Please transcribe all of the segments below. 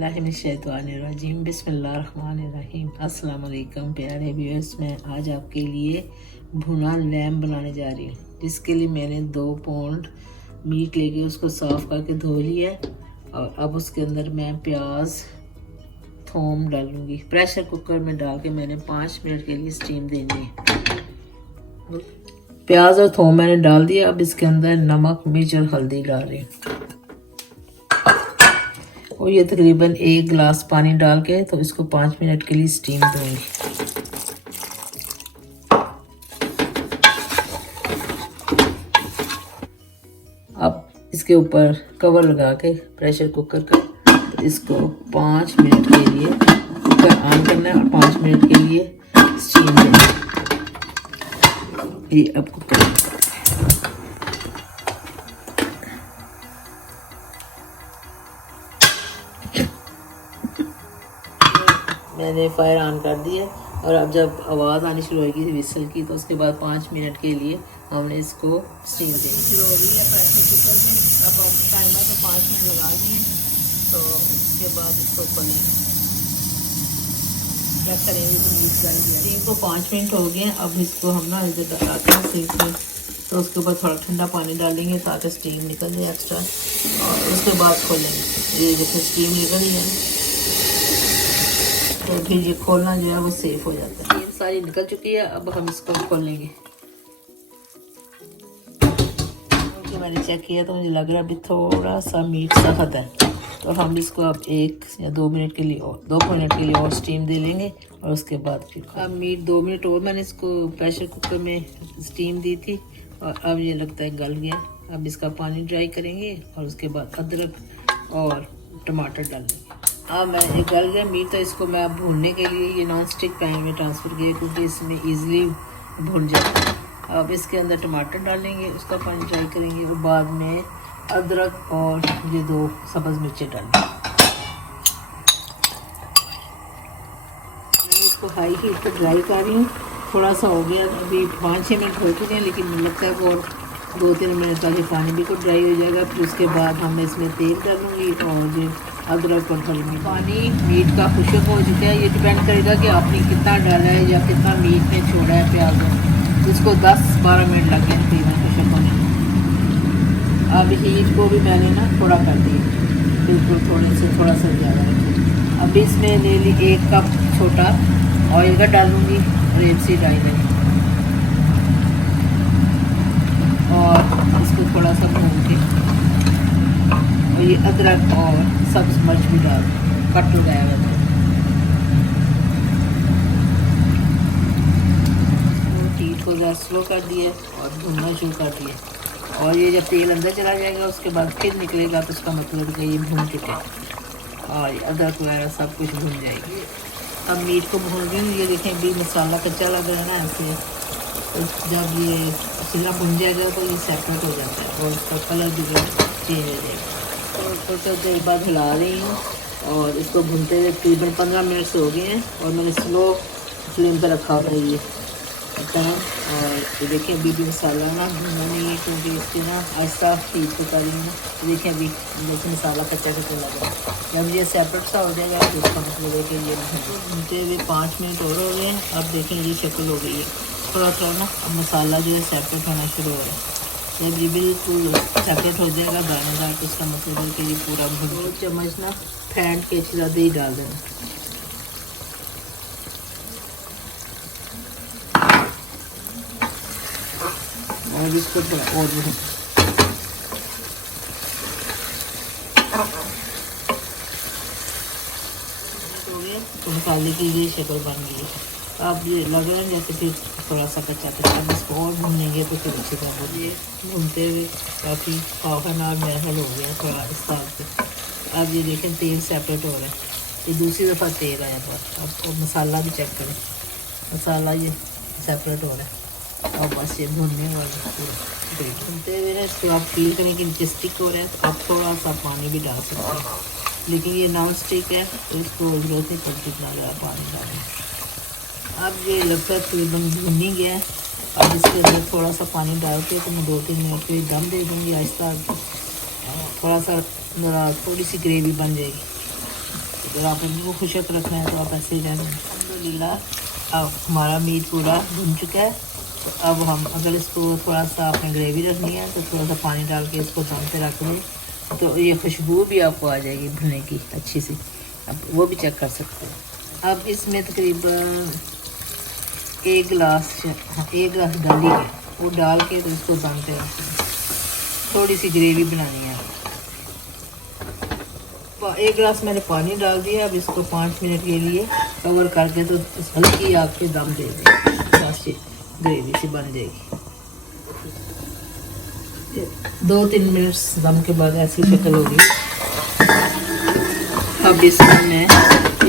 औज़ुबिल्लाहिमिनश्शैतानिर्रजीम बिस्मिल्लाहिर्रहमानिर्रहीम। अस्सलाम वालेकुम प्यारे व्यूअर्स, मैं आज आपके लिए भुना लैम बनाने जा रही हूँ। जिसके लिए मैंने 2 पाउंड मीट लेके उसको साफ़ करके धो लिया है और अब उसके अंदर मैं प्याज थोम डालूंगी। प्रेशर कुकर में डाल के मैंने 5 मिनट के लिए स्टीम देनी है। प्याज और थोम मैंने डाल दिया। अब इसके अंदर नमक, मिर्च और हल्दी डाल रही हूँ और ये तकरीबन 1 गिलास पानी डाल के तो इसको 5 मिनट के लिए स्टीम दूंगी। अब इसके ऊपर कवर लगा के प्रेशर कुकर का तो इसको 5 मिनट के लिए कुकर ऑन करना है और 5 मिनट के लिए स्टीम देना है। ये अब कुकर मैंने फायर ऑन कर दिया और अब जब आवाज़ आनी शुरू होगी विसल की तो उसके बाद 5 मिनट के लिए हमने इसको स्टीम देनी शुरू हो गई है प्रेशर कुकर में। अब हम टाइमर तो 5 मिनट लगा दिए तो उसके बाद इसको खोलेंगे, क्या करेंगे तो मीट डाल दिया। स्टीम को 5 मिनट हो गए। अब इसको हम ना इधर डालते हैं सिंक में तो उसके ऊपर थोड़ा ठंडा पानी डालेंगे ताकि स्टीम निकल जाए एक्स्ट्रा और उसके बाद खोलेंगे। ये जैसे स्टीम निकल ही है तो फिर ये खोलना जो है वो सेफ हो जाता है। ये सारी निकल चुकी है। अब हम इसको खोलेंगे। क्योंकि मैंने चेक किया तो मुझे लग रहा है अभी थोड़ा सा मीट सख्त है तो हम इसको अब 1 या 2 मिनट के लिए और 2 मिनट के लिए और स्टीम दे लेंगे और उसके बाद फिर अब मीट 2 मिनट और मैंने इसको प्रेशर कुकर में स्टीम दी थी और अब ये लगता है गल गया। अब इसका पानी ड्राई करेंगे और उसके बाद अदरक और टमाटर डालेंगे। अब मैं ये गल गया मीट तो इसको मैं भूनने के लिए ये नॉन स्टिक पैन में ट्रांसफ़र किया क्योंकि इसमें ईजिली भून जाए। अब इसके अंदर टमाटर डालेंगे, उसका पानी ड्राई करेंगे और बाद में अदरक और ये 2 सब्ज़ मिर्चें डालेंगे। मैं इसको हाई हीट पर ड्राई कर रही हूँ। थोड़ा सा हो गया, अभी 5-6 मिनट हो चुके हैं लेकिन मुझे लगता है और 2-3 मिनट का पानी भी कुछ ड्राई हो जाएगा। फिर उसके बाद हम इसमें तेल डालूँगी और जो अदरक और हल्दी। पानी मीट का खुशक हो चुका है। ये डिपेंड करेगा कि आपने कितना डाला है या कितना मीट ने छोड़ा है प्याज में। इसको 10-12 मिनट लग गए तकरीबन खुशक होने। अब हीट को भी मैंने ना थोड़ा कर दिया, बिल्कुल थोड़ा सा ज़्यादा रखा। अब इसमें नेली 1 कप छोटा ऑयल का डालूँगी और रेपसीड ऑयल और इसको थोड़ा सा भून के और ये अदरक और सब्ज़ मिर्च भी डाल कट लगाया हुआ था। हीट को ज़रा स्लो कर दिया और भूनना शुरू कर दिया और ये जब तेल अंदर चला जाएगा उसके बाद फिर निकलेगा तो उसका मतलब है ये भून चुके और ये अदरक वगैरह सब कुछ भून जाएगी। अब मीट को भून रही। ये देखें अभी मसाला कच्चा लग रहा है ना ऐसे, तो जब ये सीधा भुन जाएगा तो ये सेपरेट हो जाता है और उसका कलर भी चेंज हो जाएगा। तो थोड़ी देर बाद हिला रही हूँ और इसको भूनते हुए तकरीबन 15 मिनट से हो गए हैं और मैंने स्लो फ्लेम पर रखा हुआ है ये तरह। और ये देखिए अभी भी मसाला ना भुना नहीं है क्योंकि इसकी ना ऐसा हीट को कर रही हूँ। देखिए अभी जैसे मसाला कच्चा लग रहा है। जब ये सेपरेट सा हो जाएगा तो इसका मतलब है कि ये भूनते हुए 5 मिनट और हो गए हैं। अब देखें ये शक्ल हो गई है थोड़ा थोड़ा ना। अब मसाला जो है सेपरेट होना शुरू हो रहा है। जब ये बिल्कुल सेपरेट हो जाएगा दानेदार तो उसका मतलब है कि ये पूरा भून। 2 चम्मच ना फेंट के अच्छी ज़्यादा ही डाल देना और इसको थोड़ा और भून। तो मसाले की ये शक्ल बन गई है। अब ये लग रहा है जैसे फिर थोड़ा सा कच्चा कच्चा इसको और भूनेंगे तो फिर अच्छी तरह भूनिए। भूनते हुए काफ़ी हाफ एन आवर महल हो गया थोड़ा इस साल से। अब ये देखें तेल सेपरेट हो रहा है। ये दूसरी दफ़ा तेल आया पर अब मसाला भी चेक करें, मसाला ये सेपरेट हो रहा है और बस ये भूनने वाला पूरा भूनते हुए ना इसको आप फील करें कि नीचे स्टिक हो रहा है तो आप थोड़ा सा पानी भी डाल सकते हैं लेकिन ये नॉन स्टिक है तो इसको ज़रूरत नहीं पड़ती इतना ज़्यादा पानी डालें। अब ये लगता है तकरीबन भुन ही गया है। अब इसके अंदर थोड़ा सा पानी डाल के तो मैं 2-3 मिनट के दम दे दूँगी आहिस्ता। थोड़ा सा थोड़ी सी ग्रेवी बन जाएगी। अगर आपने इनको खुशक रखना है तो आप ऐसे ही रहना। अल्हम्दुलिल्लाह अब हमारा मीट पूरा भुन चुका है। तो अब हम अगर इसको थोड़ा सा आपने ग्रेवी रखनी है तो थोड़ा सा पानी डाल के इसको दम पे रख दें, तो ये खुशबू भी आपको आ जाएगी भुनने की अच्छी सी। अब वो भी चेक कर सकते हैं। अब इसमें तकरीबन एक गिलास डाली है, वो डाल के तो इसको दम पे रख दें। थोड़ी सी ग्रेवी बनानी है। 1 गिलास मैंने पानी डाल दिया। अब इसको 5 मिनट के लिए कवर करके तो हल्की आग पे दम दे दें, बस ग्रेवी से बन जाएगी। 2-3 मिनट दम के बाद ऐसी शक्ल होगी। अब इसमें मैं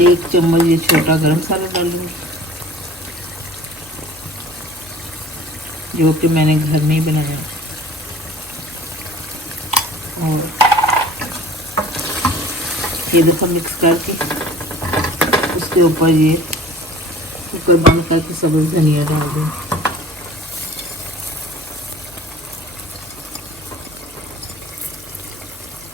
1 चम्मच ये छोटा गरम मसाला डालूंगी, जो कि मैंने घर में ही बनाया है। और ये दफ़ा मिक्स करके उसके ऊपर ये कुकर बंद करके सब्ज़ धनिया डाल दें।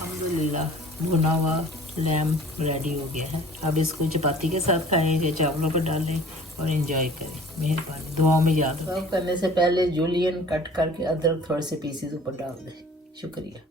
अल्हम्दुलिल्लाह भुना हुआ लैम रेडी हो गया है। अब इसको चपाती के साथ खाएं या चावलों पर डालें और एंजॉय करें। मेहरबानी, दुआओं में याद रखें। सर्व करने से पहले जूलियन कट करके अदरक थोड़े से पीसेस ऊपर डाल दें। शुक्रिया।